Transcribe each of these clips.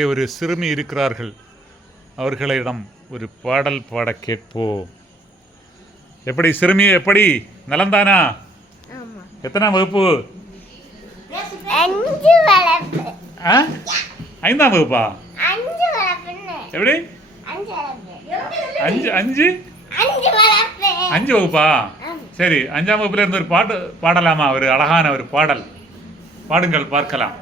ஒரு சிறுமி இருக்கிறார்கள். அவர்களிடம் ஒரு பாடல் பாட கேட்போம். எப்படி சிறுமி எப்படி? நலந்தானா? எத்தனாம் வகுப்பு? ஐந்தாம் வகுப்பா? எப்படி? அஞ்சு அஞ்சு அஞ்சு? வகுப்பா. சரி அஞ்சாம் வகுப்புல இருந்து ஒரு பாட்டு பாடலாமா? ஒரு அழகான ஒரு பாடல். பாடுங்கள் பார்க்கலாம்.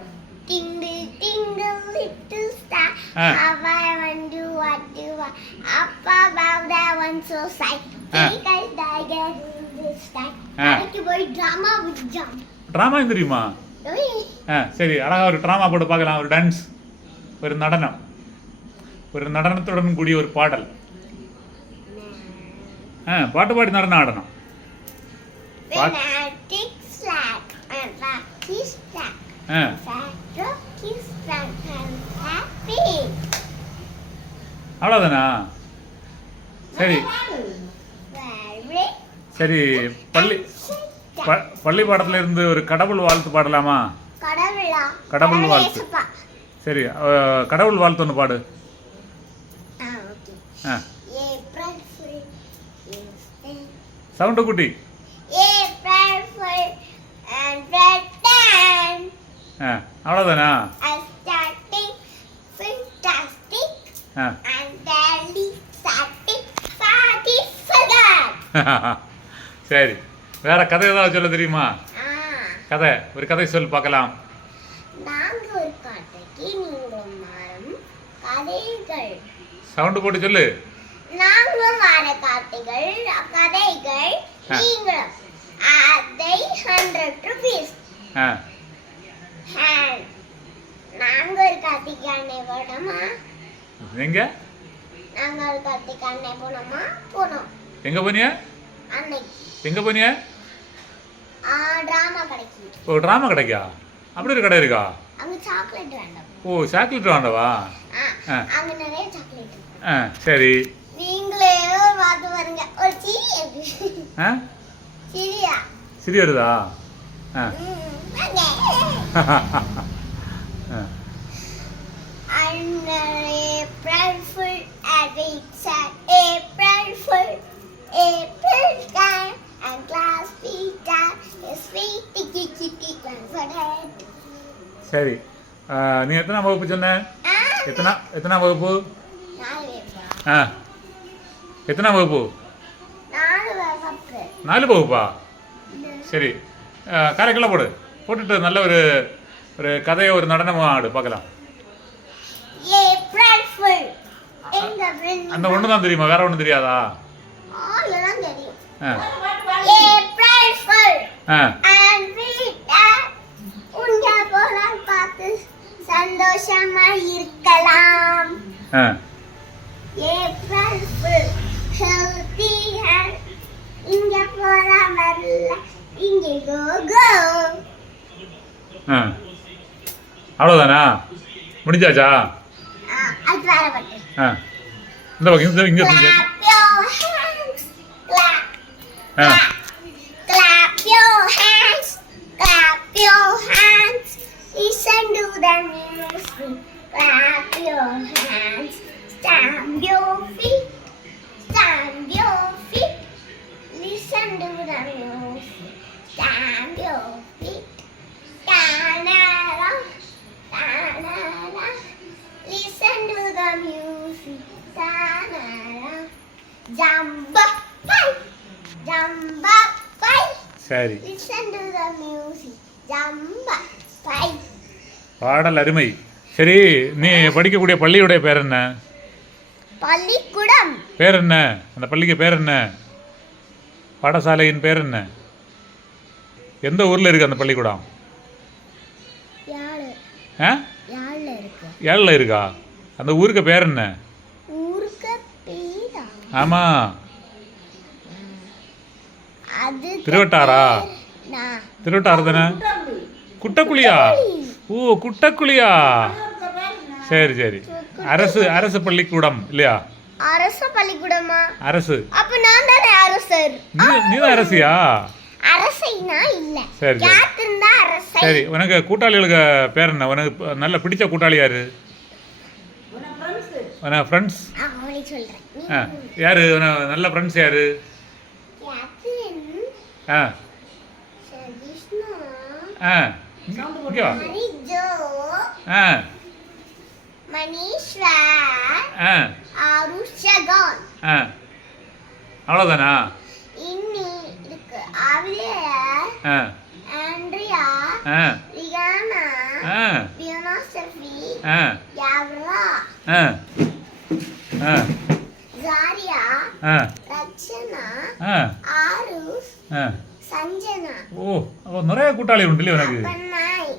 ட்ராமா தெரியுமா. ஆ சரி அழகா ஒரு ட்ராமா போட்டு பார்க்கலாம் ஒரு டான்ஸ் ஒரு நடனம் ஒரு நடனத்துடன் கூடிய ஒரு பாடல் ஆ பாட்டு பாடி நடனம் ஆடணும் When அவ்வளோதானா சரி. சரி பள்ளி பள்ளி பாடத்துல இருந்து ஒரு கடவுள் வாழ்த்து பாடலாமா? கடவுளா வாழ்த்து. சரி கடவுள் வாழ்த்து ஒன்று பாடு. சவுண்டு குட்டி. அவ்வளோதானா ஆ. சரி. வேற கதை ஏதாவது சொல்ல தெரியுமா? கதை. ஒரு கதை சொல் பார்க்கலாம். சவுண்டு போட்டு சொல்லு. நாங்க வர காட்டைகள் கதைகள். நீங்களும். அதை ஹண்ட்ரட் ருபீஸ் நாங்க ஒரு கார்த்திக் அண்ணே போனோமா? எங்க? நாங்க ஒரு கார்த்திக் அண்ணே போனோமா? போனோம். எங்க போனிய எங்க போனிய ஓ ட்ராமா கடைக்கா அப்படி ஒரு கடை இருக்கா ஓ சாக்லேட் வாண்டவா ஆ சரி சிரி வருதா April Fool April Fool, April sky and class Peter is sweet kitty kitty confident. சரி. நீ எத்தனாம் வகுப்பு சொன்ன? எத்தனா எத்தனாம் வகுப்பு. ஆ. எத்தனாம் வகுப்பு? நாலு வகுப்பு. சரி. காரைக்குள்ள போடு. போட்டுட்டு நல்ல ஒரு ஒரு கதையை ஒரு நடனம் ஆடு பார்க்கலாம். அந்த ஒன்று தான் தெரியுமா? வேற ஒன்றும் தெரியாதா? ஆளுலாம் தெரியும். Fool. ஆ. And Peter உங்க போல பார்த்து சந்தோஷமா இருக்கலாம். ஏப்ரல் ஃபுல் ஹெல்த்தி ஹேர் இங்க போற வரல இங்க கோ கோ. அவ்வளோதானா முடிஞ்சாச்சா? அது வேற பட்டு. ஆ. இந்த பக்கம் இந்த இங்கே Ah. clap your hands clap your hands. Listen to the music clap your hands stamp your feet stamp your feet. Listen to the music stamp your feet. Ta-da-da, ta-da-da. listen to the music Ta-da-da. jump சரி. பாடல் அருமை. சரி நீ படிக்கக்கூடிய பள்ளியுடைய பேர் என்ன? பள்ளிக்கூடம். பேர் என்ன? அந்த பள்ளிக்கு பேர் என்ன? பாடசாலையின் பேர் என்ன? எந்த ஊரில் இருக்கு அந்த பள்ளிக்கூடம்? ஏழில் இருக்கா. அந்த ஊருக்கு பேர் என்ன? ஆமாம் திருவட்டாரா? திருவட்டாறு தானே? குட்டக்குழியா? ஓ குட்டக்குழியா? சரி சரி. அரசு அரசு பள்ளிக்கூடம் இல்லையா? அரசு பள்ளிக்கூடமா? அரசு. அப்ப நான் தானே அரசர்? நீ நீ தான் அரசியா? அரசைனா இல்ல. சரி, சரி. யாத்திருந்தா அரசை? சரி உனக்கு கூட்டாளிகளுக்கு பேர் என்ன? உனக்கு நல்ல பிடிச்ச கூட்டாளி யாரு? உன ஃப்ரெண்ட்ஸ் ஆ, சொல்றேன். யார்? நல்ல ஃப்ரெண்ட்ஸ் யார்? ஆ. ஆ. இங்கே வா ஆ. ஆ. ஆ. அவ்வளோதானா இன்னி இருக்கு. ஆவிலே ஆ. ஆண்ட்ரியா ஆ. ரிகானா ஆ. பியோனா செஃபி ஆ. யாவ்ரா ஆ. ஆ. ஜாரியா ஆ. ரச்சனா ஆ. ഓ അപ്പോൾ നിറയെ കൂട്ടാളി ഉണ്ടല്ലേ ഉനക്ക് அப்பனாய்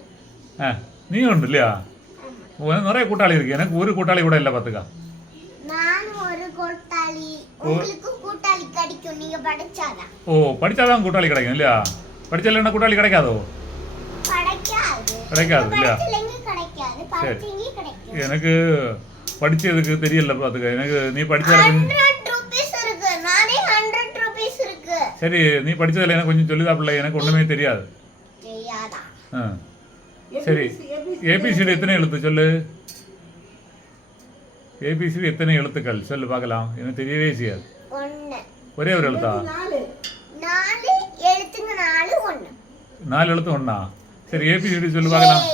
ആ നീ ഉണ്ടല്ലയാ ഓ எனக்கு நிறைய கூட்டாளி இருக்கு எனக்கு ஒரு கூட்டாளி கூட இல்லை பார்த்துக்கா நான் ஒரு கூட்டாளி உங்களுக்கு கூட்டாளி கிடைக்கும் நீங்க படிச்சாதான் ஓ படிச்சாதான் கூட்டாளி கிடைக்கும் இல்லையா படிச்சா கூட்டாளி கிடைக்காதோ கிடைக்காது கிடைக்காது, இல்லையா? படிச்சலைங்க கிடைக்காது படிச்சீங்க கிடைக்கும் எனக்கு படிச்சதுக்கு தெரியல பார்த்துக்க எனக்கு நீ படிச்சதுல சரி நீ படிச்சதுல எனக்கு கொஞ்சம் சொல்லிதாப்புல எனக்கு ஒன்றுமே தெரியாது. சரி ஏபிசிடி எத்தனை எழுத்து சொல்லு? ஏபிசிடி எத்தனை எழுத்துக்கள்? சொல்லு பார்க்கலாம். எனக்கு தெரியவே செய்யாது. ஒண்ணு. ஒரே ஒரு எழுத்தா? நாலு. எழுத்து ஒண்ணா? சரி ஏபிசிடி சொல்லு பார்க்கலாம்.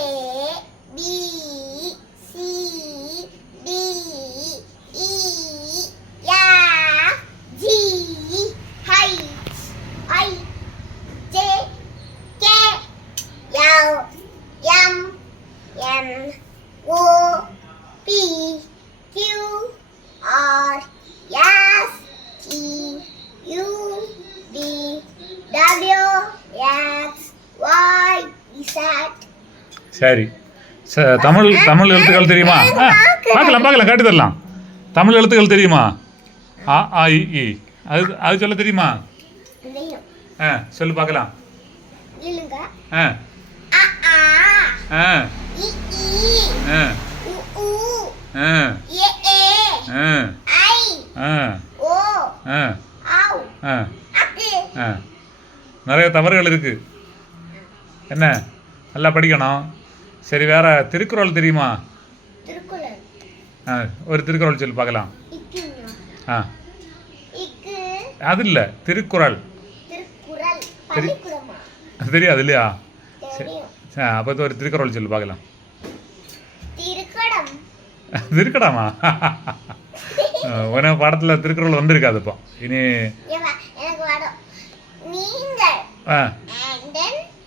சரி. ச தமிழ் தமிழ் எழுத்துக்கள் தெரியுமா? பார்க்கலாம் பார்க்கலாம் காட்டி தரலாம். தமிழ் எழுத்துக்கள் தெரியுமா? ஆ ஆ இ அது அது சொல்ல தெரியுமா? ஆ சொல்லு பார்க்கலாம் ஆ. ஆ ஆ. ஆ. நிறைய தவறுகள் இருக்கு. என்ன? நல்லா படிக்கணும். சரி வேற திருக்குறள் தெரியுமா? ஒரு திருக்குறள் சொல்லி பார்க்கலாம். ஆ. அது இல்லை திருக்குறள். தெரியாது இல்லையா? அப்போ ஒரு திருக்குறள் சொல்லி பார்க்கலாம். திருக்கடம். உன பாடத்தில் திருக்குறள் வந்திருக்காது இப்போ. இனி ஆ.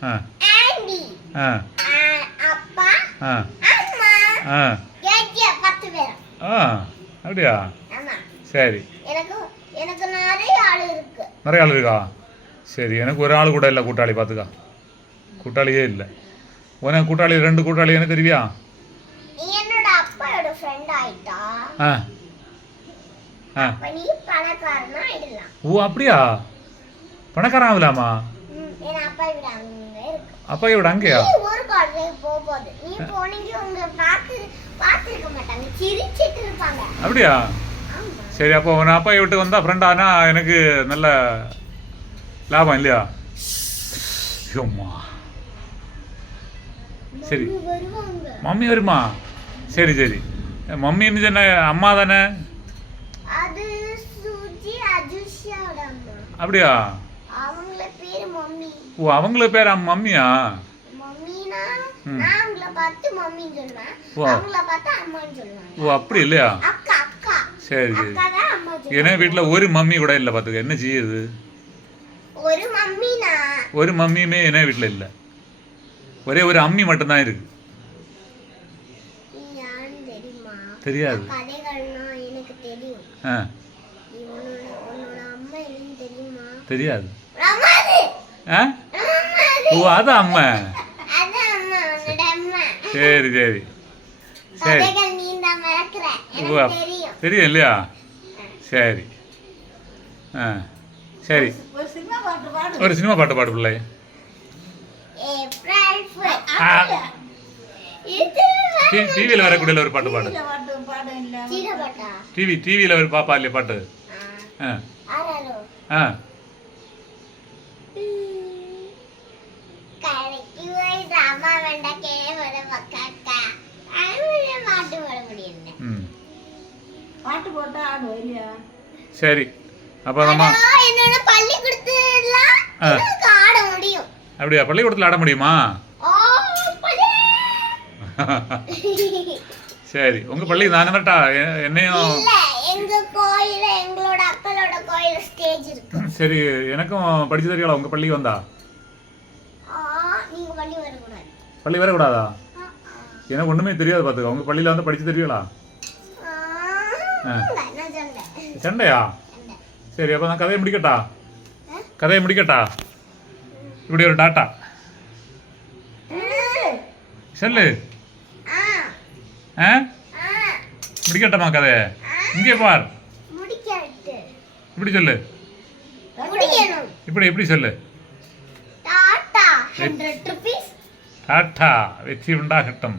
ஆ. ஆ. ஆ- ஆ. ஆ அப்படியா? சரி. எனக்கு எனக்கு நிறைய ஆள் இருக்கு. நிறைய ஆள் இருக்கா? சரி எனக்கு ஒரு ஆள் கூட இல்லை கூட்டாளி பார்த்துக்கா கூட்டாளியே இல்லை. உனக்கு கூட்டாளி ரெண்டு கூட்டாளி எனக்கு தெரியா நீ என்னோட அப்பாவோட ஃப்ரெண்ட் ஆயிட்டா? ஆ. ஆ. அப்ப நீ பணக்காரனா ஆயிடலாம். ஓ அப்படியா? பணக்காரன் ஆகலாமா? என் அப்பா விட அங்க இருக்கு. அப்பா இவட அங்கேயா அப்படியா? சரி அப்போ உன் அப்பா விட்டு வந்தால் ஃப்ரெண்ட் ஆனா எனக்கு நல்ல லாபம் இல்லையா? ஐயோம்மா சரி. மம்மி வருமா? சரி சரி. மம்மின்னு சொன்ன? அம்மா தானே? அப்படியா? அவங்கள பேரு மம்மி. ஓ அவங்கள பேர் மம்மியா மம்மினா ம். நான் அவங்கள பார்த்து மம்மின்னு சொல்லுவேன் ஓ. அப்படி இல்லையா? சரி சரி. ஏன்னா வீட்டில் ஒரு மம்மி கூட இல்லை பார்த்துக்க. என்ன செய்யுது ஒரு மம்மினா? ஒரு மம்மியுமே என்ன வீட்டில் இல்லை. ஒரே ஒரு அம்மி மட்டும்தான் இருக்கு. தெரியாது. தெரியாது. ஓ அதான் அம்மா அதான் அம்மா உன்னோட அம்மா சரி சரி. சரி. தெரியும். இல்லையா? சரி. ஆ சரி. ஒரு சினிமா பாட்டு பாடு. பிள்ளை. டிவியில் வரக்கூடிய ஒரு பாட்டு பாடு. டிவி டிவியில் ஒரு பாப்பா இல்லையா பாட்டு? ஆ. ஆ. போய் அம்மா வேண்டாம் கேவல பக்காக்கா தமிழ பாட்டு பாட முடியல. ம். பாட்டு போட்டா ஆடுவோம் இல்லையா? சரி. அப்போ நம்ம என்னோட பள்ளிக்கூடத்துல. எனக்கு ஆட முடியும். அப்படியா? பள்ளிக்கூடத்தில் ஆட முடியுமா. சரி. உங்கள் பள்ளி நான் வரட்டா எ- என்னையும் இல்ல எங்க கோயில எங்களோட அப்பளோட கோயில ஸ்டேஜ் இருக்கு. சரி எனக்கும் படிச்சு தெரியல உங்கள் பள்ளி வந்தா ஆ, நீங்க பள்ளி வரக்கூடாது பள்ளி வரக்கூடாதா. எனக்கு ஒன்றுமே தெரியாது பார்த்துக்க உங்கள் பள்ளியில் வந்து நான் சொன்னேன். சண்டையா. சரி அப்போ நான் கதையை முடிக்கட்டா? கதையை முடிக்கட்டா? இப்படி ஒரு டாட்டா. சொல்லு. ஆ, முடிக்கட்டமா கதையை? இங்கே பார். இப்படி சொல்லு. இப்படி இப்படி சொல்லு? ടാറ്റ വ്യക്തി ഉണ്ടാകട്ടും